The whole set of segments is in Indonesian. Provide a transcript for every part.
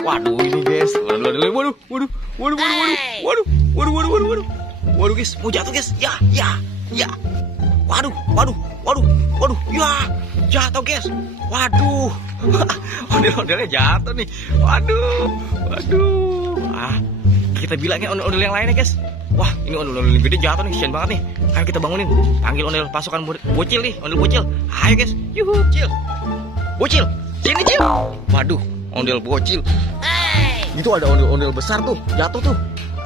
Waduh ini guys. Waduh guys, mau jatuh guys. Ya. Waduh. Ya, jatuh guys. Waduh. Ondel-ondelnya jatuh nih. Waduh. Kita bilangin ondel-ondel yang lainnya guys. Wah, ini ondel-ondel yang gede jatuh nih, kasian banget nih. Ayo kita bangunin. Panggil ondel pasukan bocil nih, ondel bocil. Ayo guys. Yuhu, Cil. Bocil. Sini, Cil. Waduh, ondel bocil. Itu ada ondel-ondel besar tuh, jatuh tuh.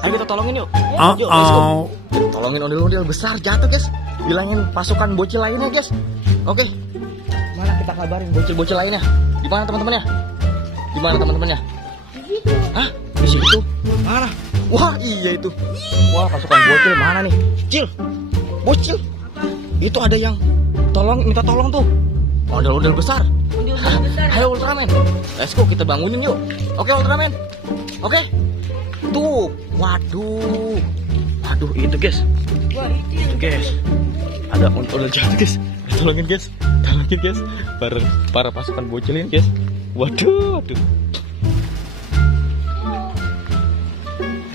Ayo kita tolongin yuk. Yuk, let's go. Tolongin ondel-ondel besar jatuh guys. Bilangin pasukan bocil lainnya guys. Oke. Mana kita kabarin bocil-bocil lainnya? Di mana teman-temannya? Hah? Di situ. Mana? Wah, iya itu. Wah, pasukan bocil mana nih? Cil. Bocil. Itu ada yang minta tolong tuh. Ondel-ondel besar. Ayo Ultraman. Let's go, kita bangunin yuk. Oke Ultraman. Oke. Tuh. Waduh, itu guys. Itu guys. Ada ondel jatuh guys. Tolongin guys. Para pasukan bocilin guys. Waduh.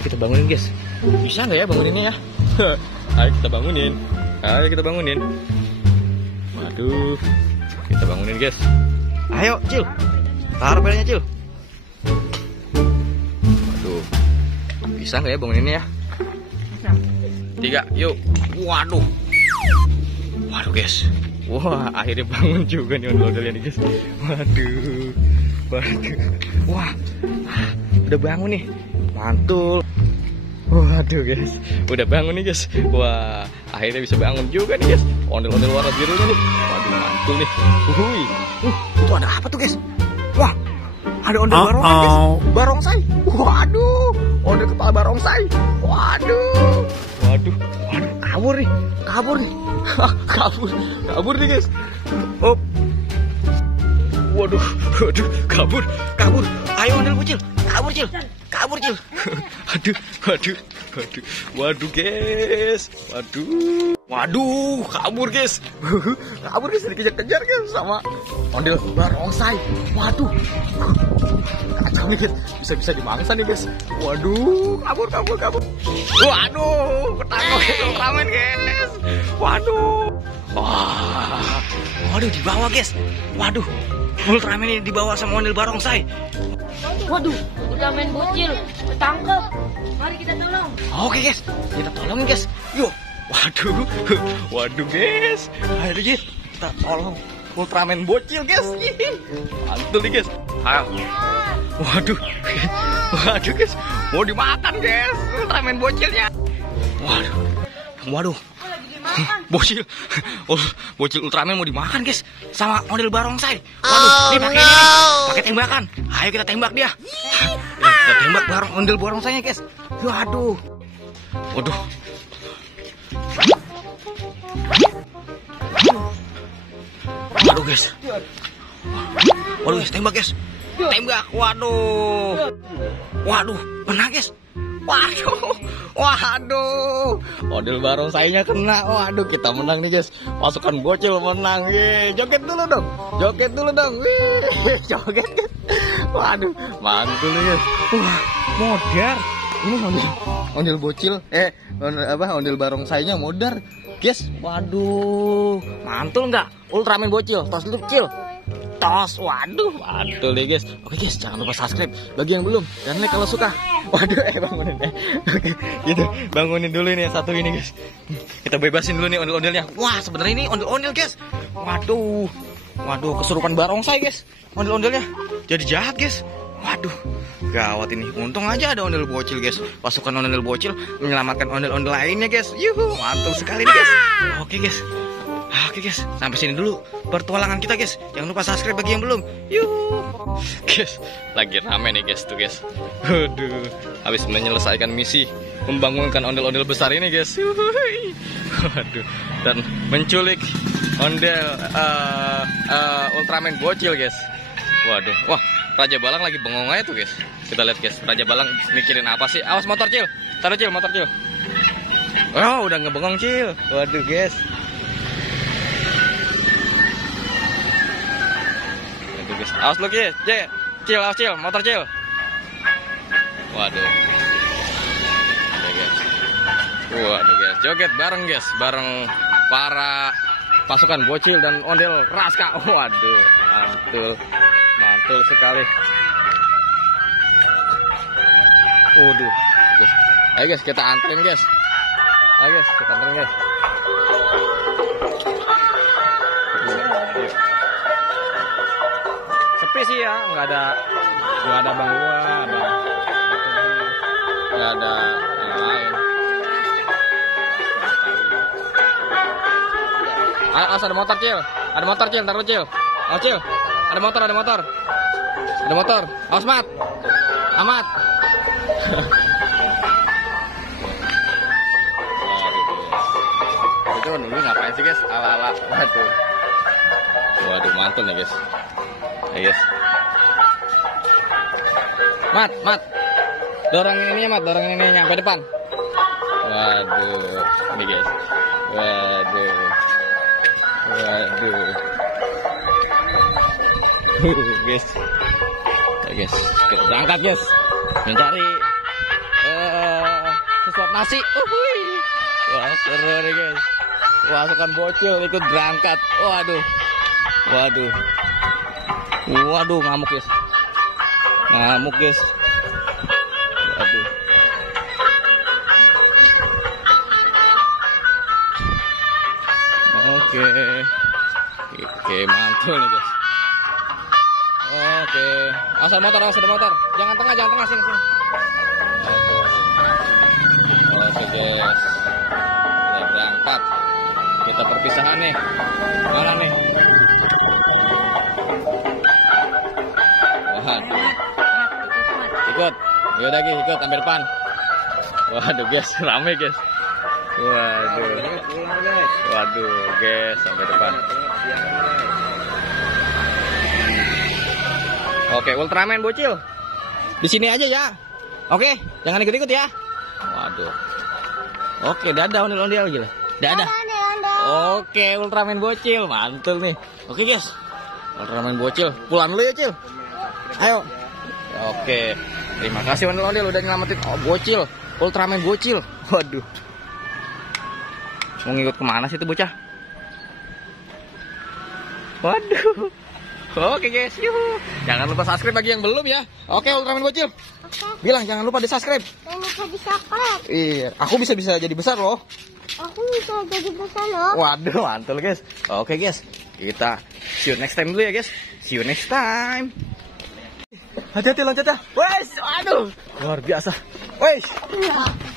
Kita bangunin guys. Bisa nggak ya banguninnya ya? Ayo kita bangunin. Waduh. Kita bangunin guys. Ayo Cil. Taruh pedanya Cil. Waduh. Bisa nggak ya banguninnya ya? 3, yuk. Waduh guys. Wah, akhirnya bangun juga nih ondel-ondelnya nih guys. Waduh. Wah, udah bangun nih. Mantul. Waduh guys, udah bangun nih guys. Wah, akhirnya bisa bangun juga nih guys. Ondel-ondel warna birunya nih. Waduh, mantul nih. Itu ada apa tuh guys? Wah, ada ondel barongan guys. Barongsai. Waduh, ondel kepala barongsai. Waduh, kabur nih. Kabur nih guys. Op. Waduh, kabur. Ayo ondel bocil, kabur Cil. Waduh guys. Waduh, kabur guys. Dikejar-kejar guys sama ondel barongsai. Waduh. Kacau nih guys. Bisa dimangsa nih guys. Waduh, kabur. Waduh, ketangkep Ultraman guys. Waduh, di bawah guys. Waduh, Ultraman ini dibawa sama ondel barongsai. Waduh, Ultraman bocil ketangkep. Mari kita tolong. Oke guys, kita tolongin guys. Yuk. Waduh guys. Ayo guys, kita tolong Ultraman bocil guys. Mantul nih guys. Ayo. Waduh guys, mau dimakan guys Ultraman bocilnya. Waduh. Bocil Ultraman mau dimakan guys sama ondel barongsai. Waduh, ini pakai tembakan. Ayo kita tembak dia. Kita tembak ondel barongsainya guys. Waduh guys. Tembak guys. Waduh, menang guys. Waduh, ondel barongsainya kena. Waduh, kita menang nih guys. Pasukan bocil menang. Joget dulu dong. Joget guys. Waduh, mantul nih guys. Wah, modar. Ini ondel bocil. Ondel barongsainya modar guys. Waduh, mantul nggak? Ultraman bocil. Tos dulu Cil. Tos. Waduh, mantul nih guys. Oke guys, jangan lupa subscribe bagi yang belum, dan like kalau suka. Waduh, bangunin. Oke, gitu. Bangunin dulu ini yang satu ini guys. Kita bebasin dulu nih ondel-ondelnya. Wah, sebenarnya ini ondel-ondel guys. Waduh, kesurupan barongsai guys. Ondel-ondelnya jadi jahat guys. Waduh, gawat ini. Untung aja ada ondel bocil guys. Pasukan ondel bocil menyelamatkan ondel-ondel lainnya guys. Yuhu, mantul sekali nih guys. Oke guys, sampai sini dulu pertualangan kita guys. Jangan lupa subscribe bagi yang belum. Yuhu. Guys, lagi rame nih guys tuh guys. Aduh, habis menyelesaikan misi membangunkan ondel-ondel besar ini guys. Waduh, dan menculik ondel Ultraman bocil guys. Waduh, wah, Raja Balang lagi bengong aja tuh guys. Kita lihat guys, Raja Balang mikirin apa sih? Awas motor Cil. Taruh Cil, motor Cil. Oh, udah ngebengong Cil. Waduh guys. Awas lu Cil, awas Cil, motor Cil. Waduh. Oke, guys. Waduh, guys. Joget bareng, guys. Bareng para pasukan bocil dan ondel Raska. Waduh, mantul sekali. Waduh, guys. Ayo guys, kita anterin guys. Ayo guys, kita anterin guys. Sepi sih ya, nggak ada bang gua, nggak ada yang lain. Awas ada motor Cil, ntar lu Cil. Oh Cil, ada motor. Awas Mat, amat. Itu dulu ngapain sih guys? Ala-ala. Waduh, mantul nih guys. Ya guys. Mat. Dorong ini nyampe depan. Waduh, ini guys. Waduh. Guys. Ya guys, berangkat guys. Mencari sesuap nasi. Wah, seru nih guys. Pasukan bocil ikut berangkat. Waduh, ngamuk guys. Waduh. Oke, mantul nih guys. Oke, asal motor. Jangan tengah sini. Oke guys, kita berangkat. Kita perpisahan nih. Mana nih? Waduh. Ikut. Yaudah Gi, ikut ambil depan. Waduh guys, rame guys. Waduh guys, sampai depan. Oke, Ultraman bocil. Di sini aja ya. Oke, jangan ikut-ikut ya. Waduh. Oke, dadah ondel-ondel gila. Dadah. Oke, Ultraman bocil, mantul nih. Oke guys, Ultraman bocil, pulang dulu ya Cil. Ayo. Oke, terima kasih ondel-ondel udah nyelamatin bocil, Ultraman bocil. Waduh. Mau ngikut kemana sih itu bocah? Waduh. Oke guys, yuhu. Jangan lupa subscribe bagi yang belum ya. Oke, Ultraman bocil. Bilang jangan lupa di subscribe. Jangan lupa di subscribe. Iya, aku bisa jadi besar loh. Aku bisa jadi besar loh. Waduh, mantul guys. Oke guys, kita see you next time dulu ya guys. See you next time. Hati-hati loncatnya. Wes, aduh, luar biasa. Wes.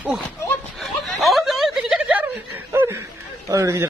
Aduh, dikejar-kejar. Aduh, dikejar.